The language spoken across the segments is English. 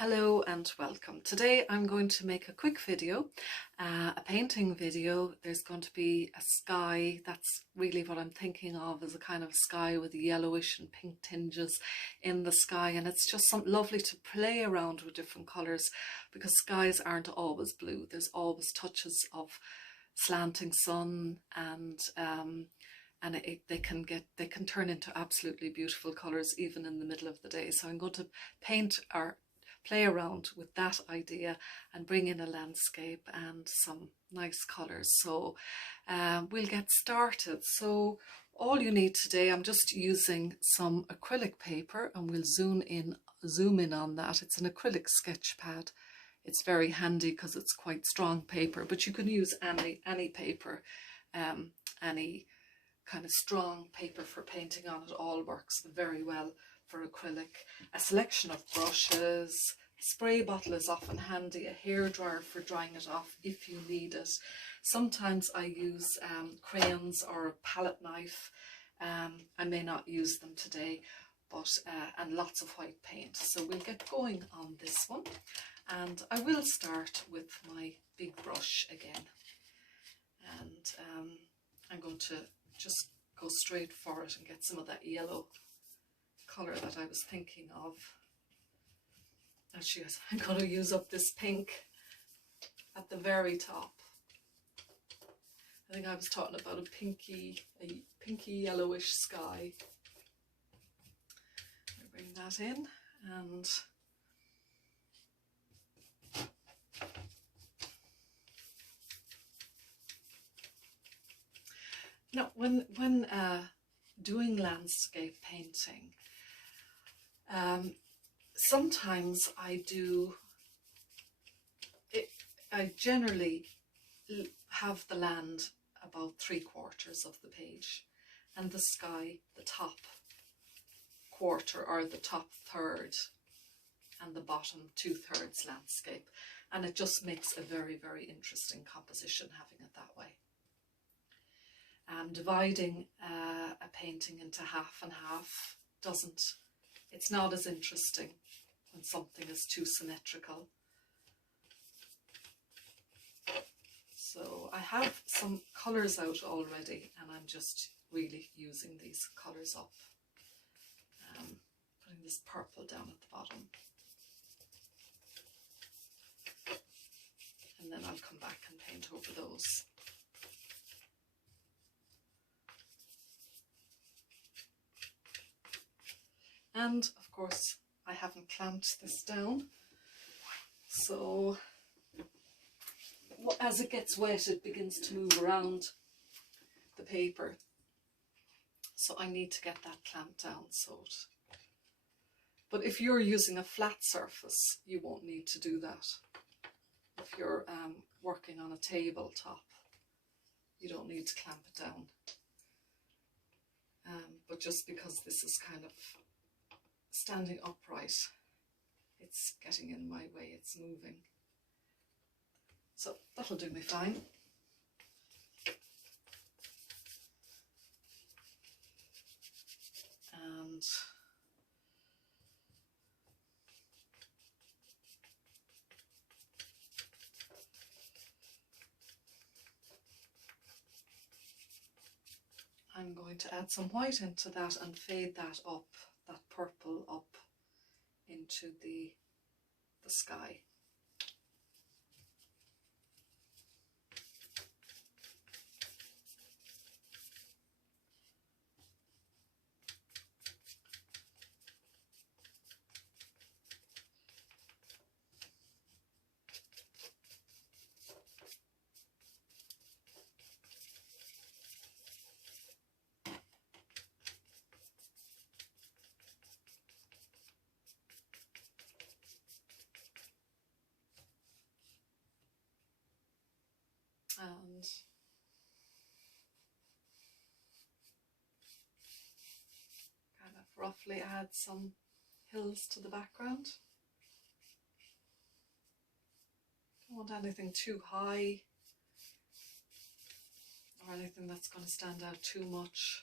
Hello and welcome. Today I'm going to make a quick video, a painting video. There's going to be a sky. That's really what I'm thinking of, as a kind of sky with yellowish and pink tinges in the sky, and it's just something lovely to play around with different colours because skies aren't always blue. There's always touches of slanting sun and they can turn into absolutely beautiful colours even in the middle of the day. So I'm going to paint or play around with that idea and bring in a landscape and some nice colours. So we'll get started. So all you need today, I'm just using some acrylic paper, and we'll zoom in on that. It's an acrylic sketch pad. It's very handy because it's quite strong paper, but you can use any paper, any kind of strong paper for painting on. It all works very well for acrylic. A selection of brushes, spray bottle is often handy, a hairdryer for drying it off if you need it. Sometimes I use crayons or a palette knife. I may not use them today, but and lots of white paint. So we'll get going on this one, and I will start with my big brush again, and I'm going to just go straight for it and get some of that yellow colour that I was thinking of. Actually, I'm going to use up this pink at the very top. I think I was talking about a pinky yellowish sky. I bring that in, and now when doing landscape painting, sometimes I generally have the land about 3/4 of the page, and the sky the top quarter or the top third, and the bottom 2/3 landscape, and it just makes a very, very interesting composition having it that way. Dividing a painting into half and half it's not as interesting when something is too symmetrical. So I have some colours out already, and I'm just really using these colours up. Putting this purple down at the bottom, and then I'll come back and paint over those. And of course I haven't clamped this down, so as it gets wet it begins to move around the paper, so I need to get that clamped down. But if you're using a flat surface, you won't need to do that. If you're working on a tabletop, you don't need to clamp it down. But just because this is kind of standing upright, it's getting in my way, it's moving. So that'll do me fine. And I'm going to add some white into that and fade that up, that purple up into the sky. And kind of roughly add some hills to the background. Don't want anything too high or anything that's going to stand out too much.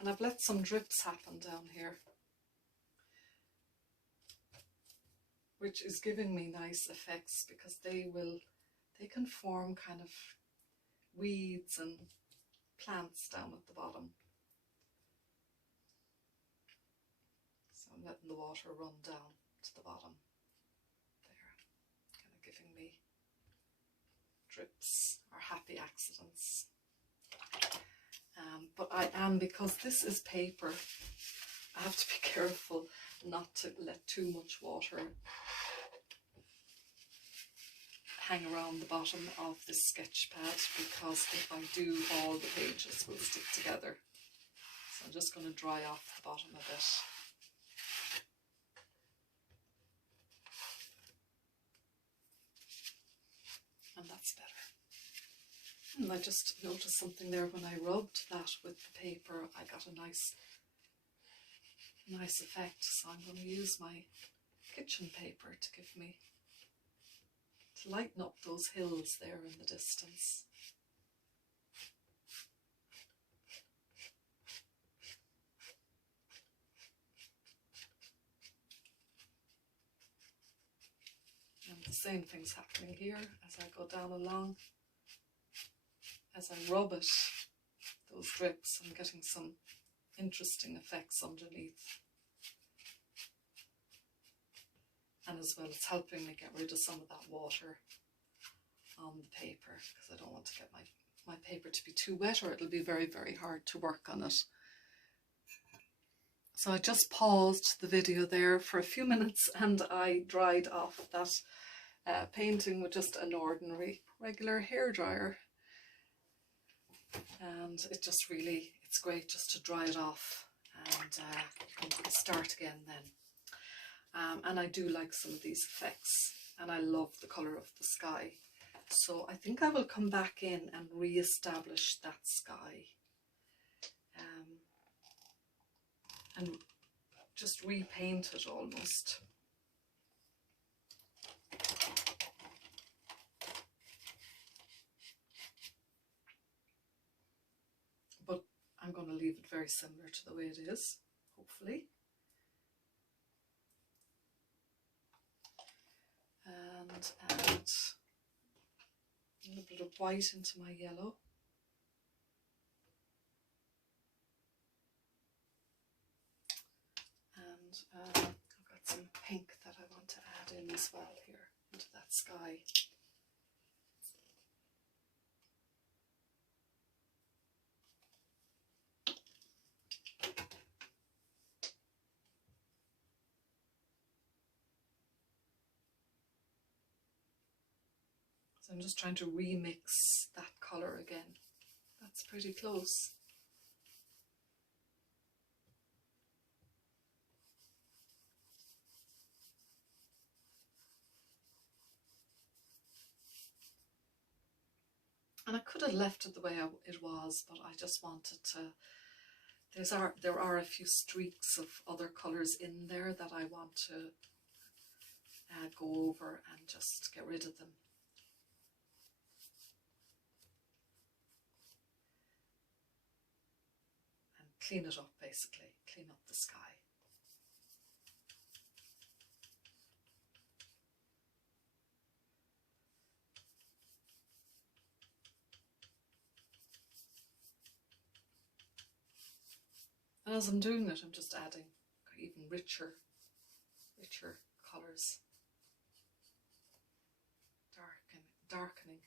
And I've let some drips happen down here, which is giving me nice effects because they can form kind of weeds and plants down at the bottom. So I'm letting the water run down to the bottom there, kind of giving me drips or happy accidents. But I am, because this is paper, I have to be careful not to let too much water hang around the bottom of this sketch pad, because if I do, all the pages will stick together. So I'm just going to dry off the bottom a bit. And that's better. And I just noticed something there when I rubbed that with the paper. I got a nice effect. So I'm going to use my kitchen paper to lighten up those hills there in the distance. And the same thing's happening here as I go down along. As I rub it, those drips, I'm getting some interesting effects underneath. And as well, it's helping me get rid of some of that water on the paper, because I don't want to get my paper to be too wet, or it'll be very, very hard to work on it. So I just paused the video there for a few minutes and I dried off that painting with just an ordinary regular hairdryer. And it just really, it's great just to dry it off and start again then. And I do like some of these effects, and I love the colour of the sky. So I think I will come back in and re-establish that sky. And just repaint it almost. But I'm going to leave it very similar to the way it is, hopefully. And add a little bit of white into my yellow. And I've got some pink that I want to add in as well here into that sky. So I'm just trying to remix that colour again. That's pretty close. And I could have left it the way it was, but I just wanted to, there are a few streaks of other colours in there that I want to go over and just get rid of them. And clean it up, basically, clean up the sky. And as I'm doing it, I'm just adding even richer colours, darkening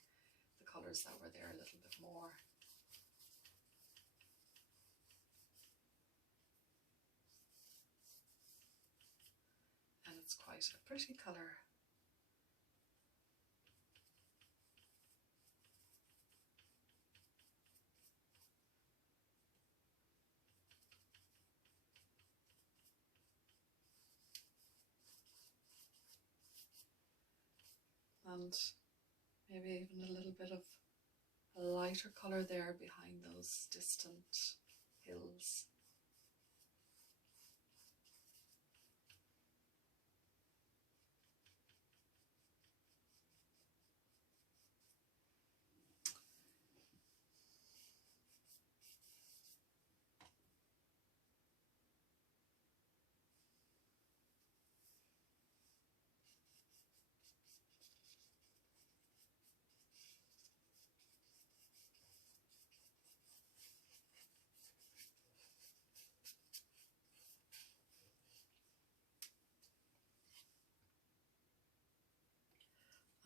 the colours that were there a little bit more. And it's quite a pretty colour. And maybe even a little bit of a lighter colour there behind those distant hills.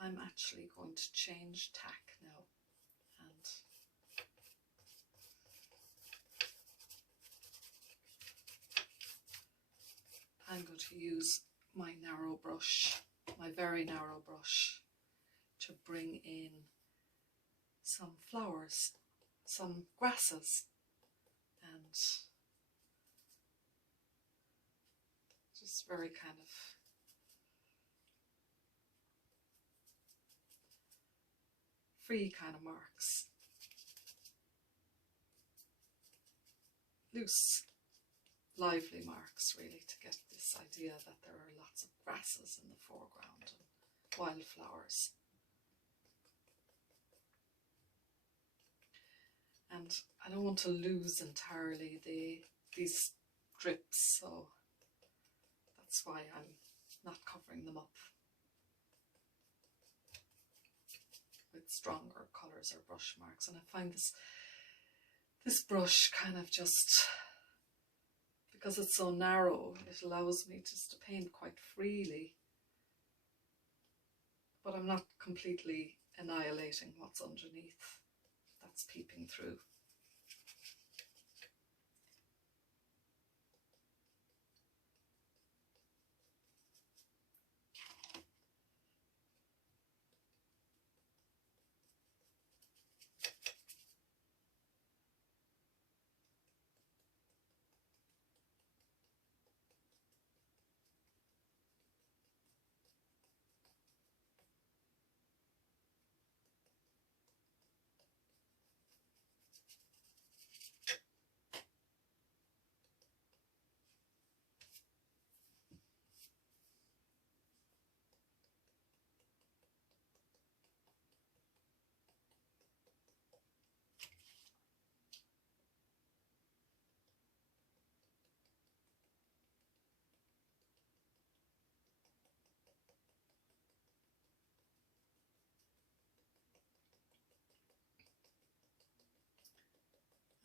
I'm actually going to change tack now, and I'm going to use my narrow brush, my very narrow brush, to bring in some flowers, some grasses, and just very kind of free kind of marks, loose, lively marks, really, to get this idea that there are lots of grasses in the foreground and wildflowers. And I don't want to lose entirely these strips, so that's why I'm not covering them up with stronger colours or brush marks. And I find this brush kind of just, because it's so narrow, it allows me just to paint quite freely, but I'm not completely annihilating what's underneath that's peeping through.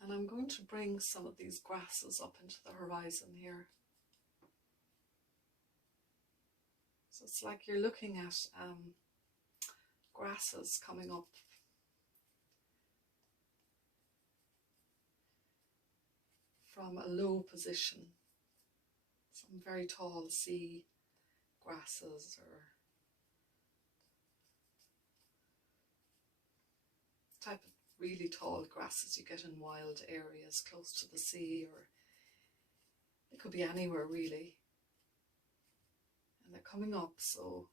And I'm going to bring some of these grasses up into the horizon here. So it's like you're looking at grasses coming up from a low position. Some very tall sea grasses or type of really tall grasses you get in wild areas close to the sea, or it could be anywhere really. And they're coming up, so,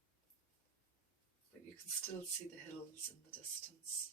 but you can still see the hills in the distance.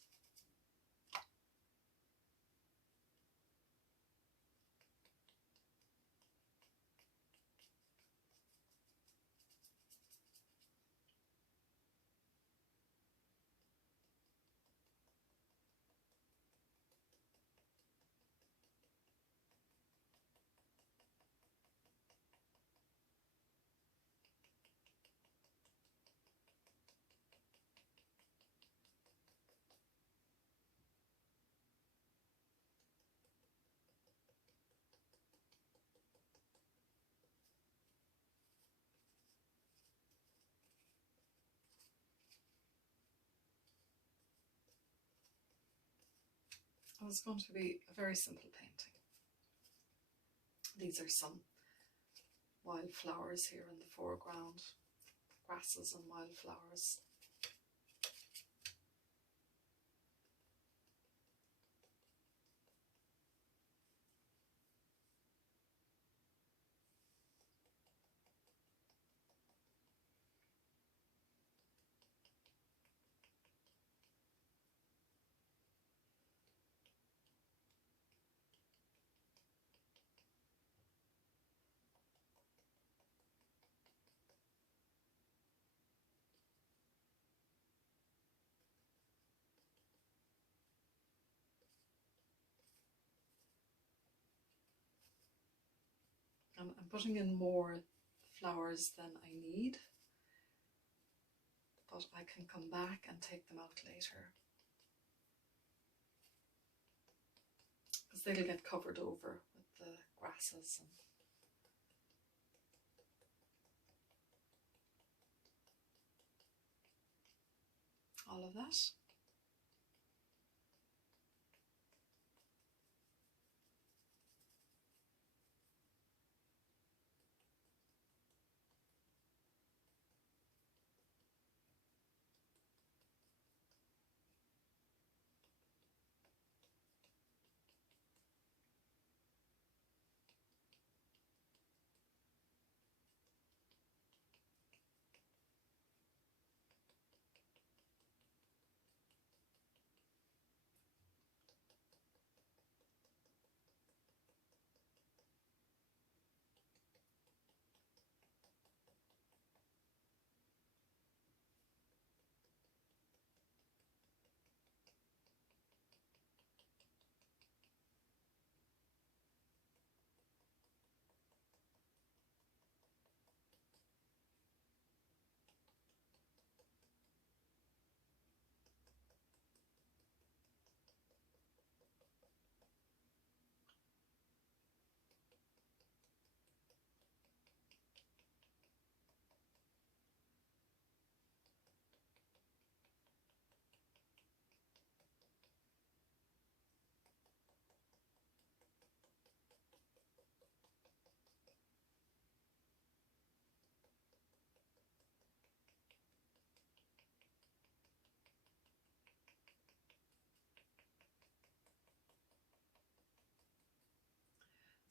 And it's going to be a very simple painting. These are some wildflowers here in the foreground, grasses and wildflowers. I'm putting in more flowers than I need, but I can come back and take them out later, because they'll get covered over with the grasses. And all of that.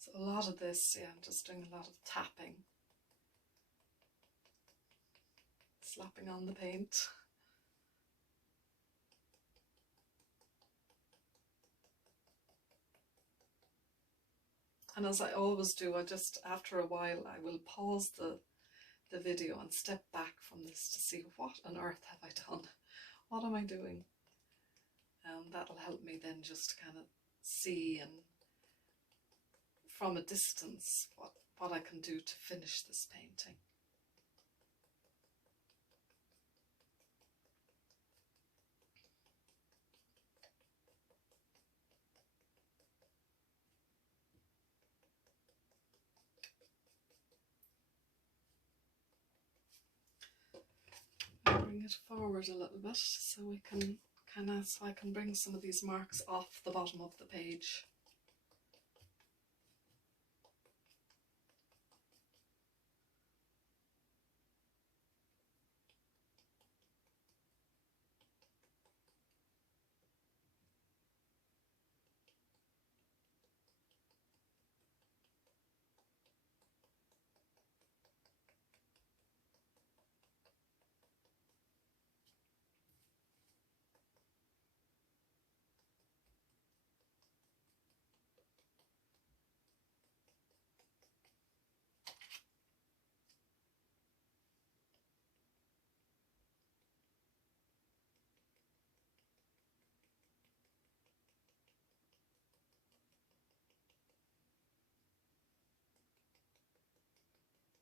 So a lot of this, yeah, I'm just doing a lot of tapping, slapping on the paint. And as I always do, I just, after a while, I will pause the video and step back from this to see what on earth have I done? What am I doing? And that'll help me then just kind of see, and from a distance, what I can do to finish this painting. Bring it forward a little bit so we can so I can bring some of these marks off the bottom of the page.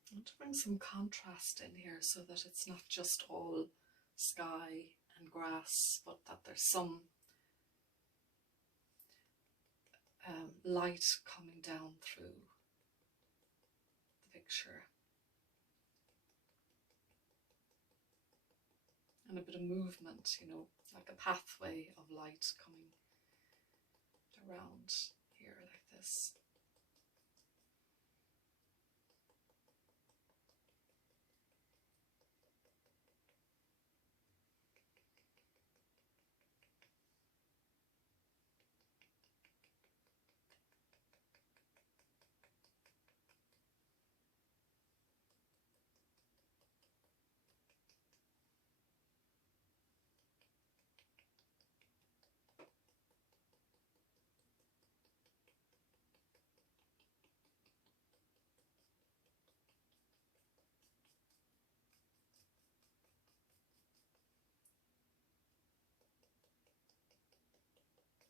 I want to bring some contrast in here so that it's not just all sky and grass, but that there's some light coming down through the picture. And a bit of movement, you know, like a pathway of light coming around here like this.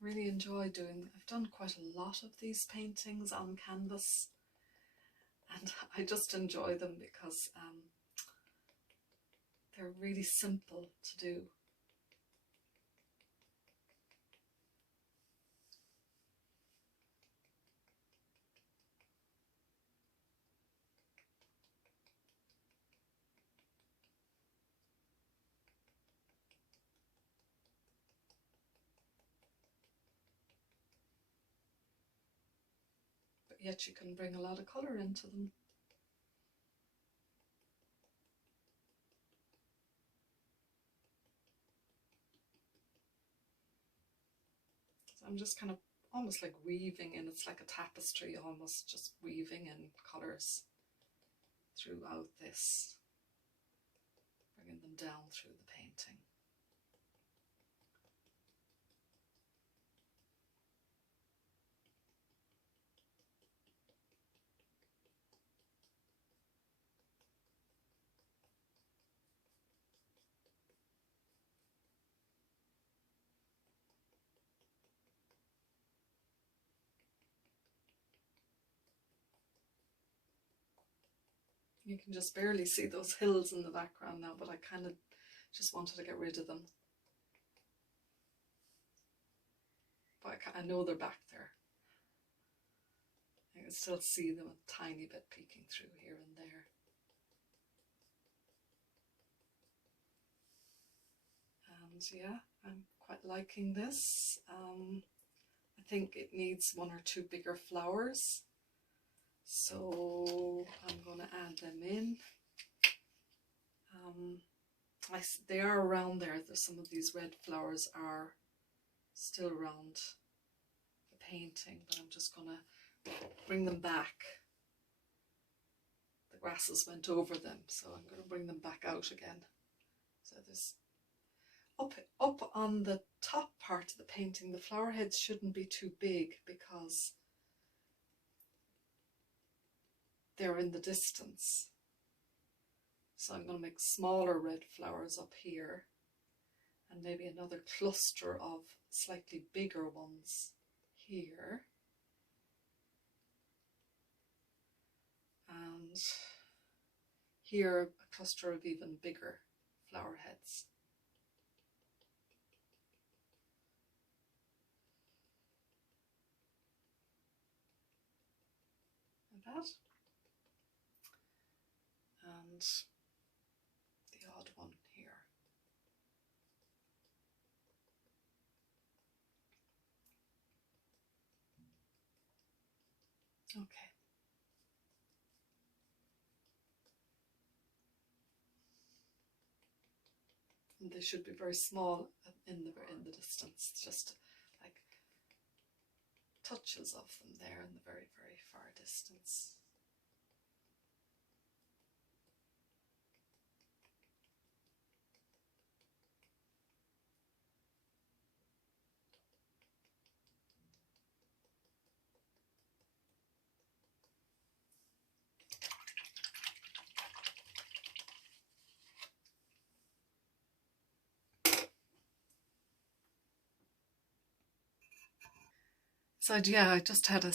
Really enjoy doing, I've done quite a lot of these paintings on canvas, and I just enjoy them because they're really simple to do. yet you can bring a lot of colour into them. So I'm just kind of almost like weaving in, it's like a tapestry almost, just weaving in colours throughout this, bringing them down through the painting. You can just barely see those hills in the background now, but I kind of just wanted to get rid of them. But I know they're back there. I can still see them a tiny bit peeking through here and there. And yeah, I'm quite liking this. I think it needs one or two bigger flowers. So I'm going to add them in. They are around there. Some of these red flowers are still around the painting, but I'm just going to bring them back. The grasses went over them, so I'm going to bring them back out again. So there's up on the top part of the painting, the flower heads shouldn't be too big because they're in the distance. So I'm going to make smaller red flowers up here and maybe another cluster of slightly bigger ones here. And here a cluster of even bigger flower heads. Like that. And the odd one here. Okay. And they should be very small in the distance, just like touches of them there in the very, very far distance. So yeah, I just had a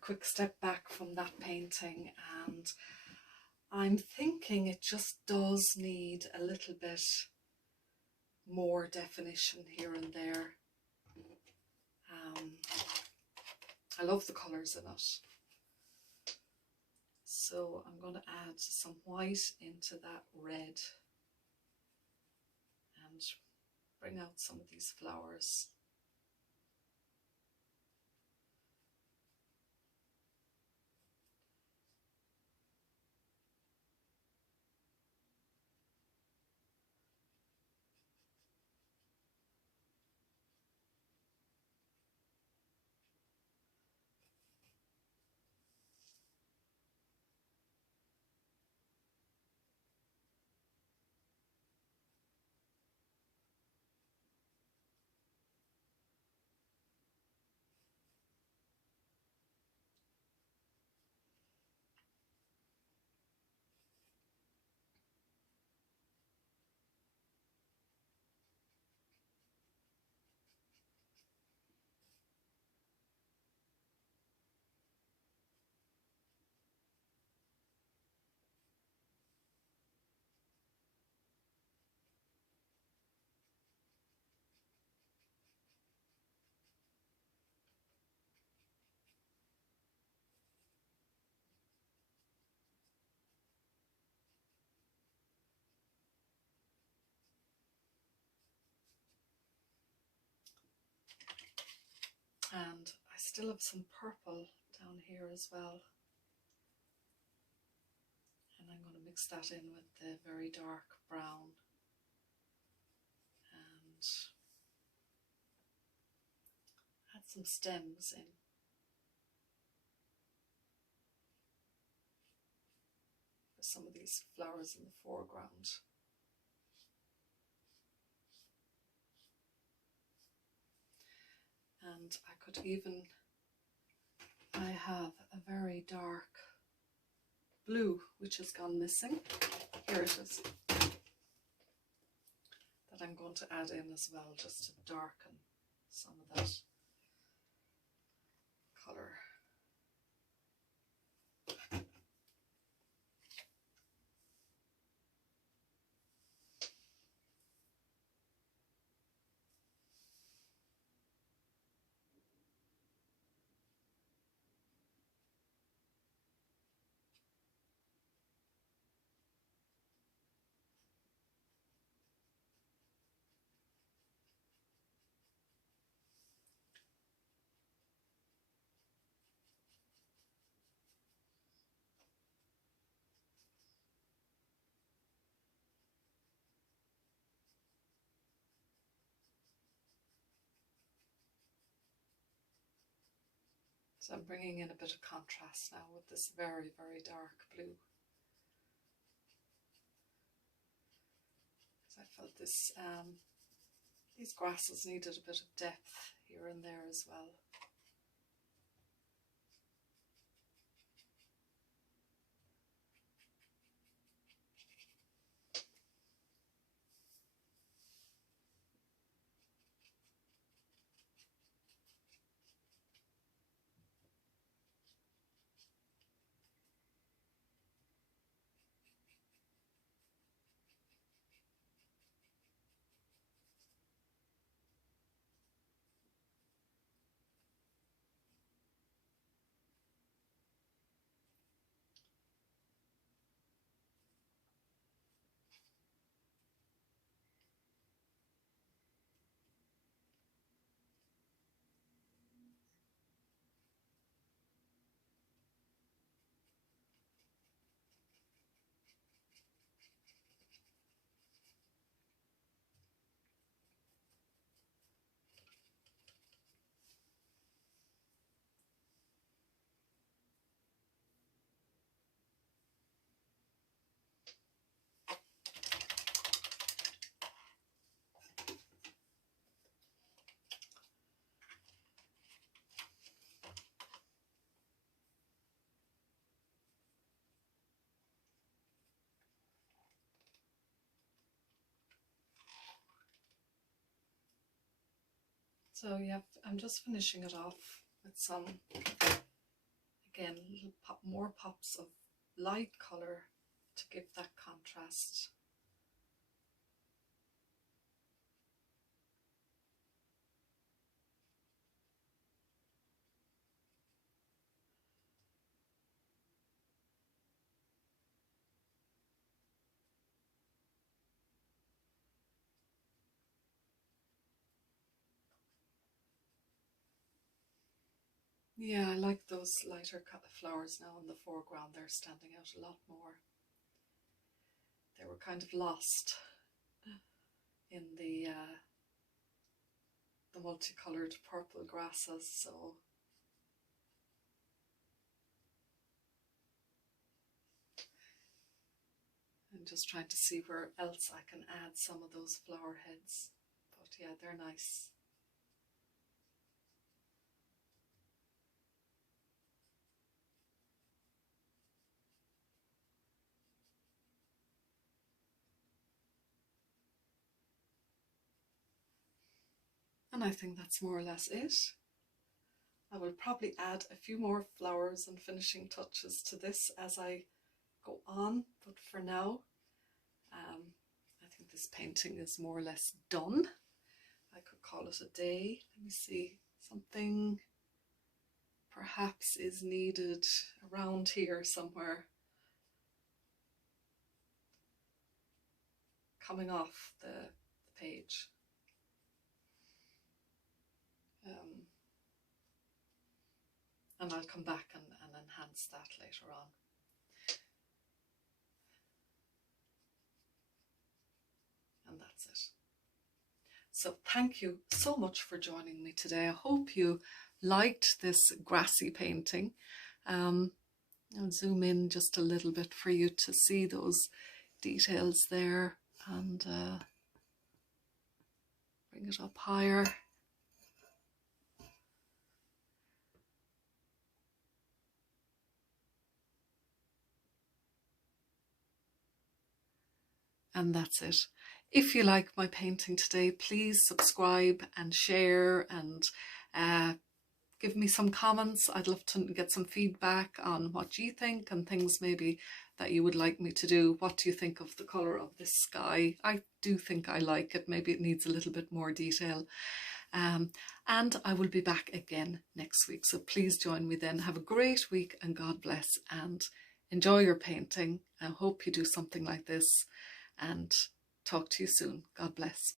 quick step back from that painting, and I'm thinking it just does need a little bit more definition here and there. I love the colours in it. So I'm going to add some white into that red and bring out some of these flowers. And I still have some purple down here as well. And I'm going to mix that in with the very dark brown and add some stems in. For some of these flowers in the foreground. And I could even, I have a very dark blue which has gone missing. Here it is. That I'm going to add in as well, just to darken some of that colour. So I'm bringing in a bit of contrast now with this very, very dark blue. Because I felt this, these grasses needed a bit of depth here and there as well. So yeah, I'm just finishing it off with some, again, more pops of light colour to give that contrast. Yeah, I like those lighter flowers now in the foreground. They're standing out a lot more. They were kind of lost in the multicoloured purple grasses, so I'm just trying to see where else I can add some of those flower heads. But yeah, they're nice. And I think that's more or less it. I will probably add a few more flowers and finishing touches to this as I go on, but for now, I think this painting is more or less done. I could call it a day. Let me see, something perhaps is needed around here somewhere, coming off the page. and I'll come back and enhance that later on. And that's it. So thank you so much for joining me today. I hope you liked this grassy painting. I'll zoom in just a little bit for you to see those details there, and bring it up higher. And that's it. If you like my painting today, please subscribe and share, and give me some comments. I'd love to get some feedback on what you think and things maybe that you would like me to do. What do you think of the colour of this sky? I do think I like it. Maybe it needs a little bit more detail. And I will be back again next week. So please join me then. Have a great week, and God bless, and enjoy your painting. I hope you do something like this, and talk to you soon. God bless.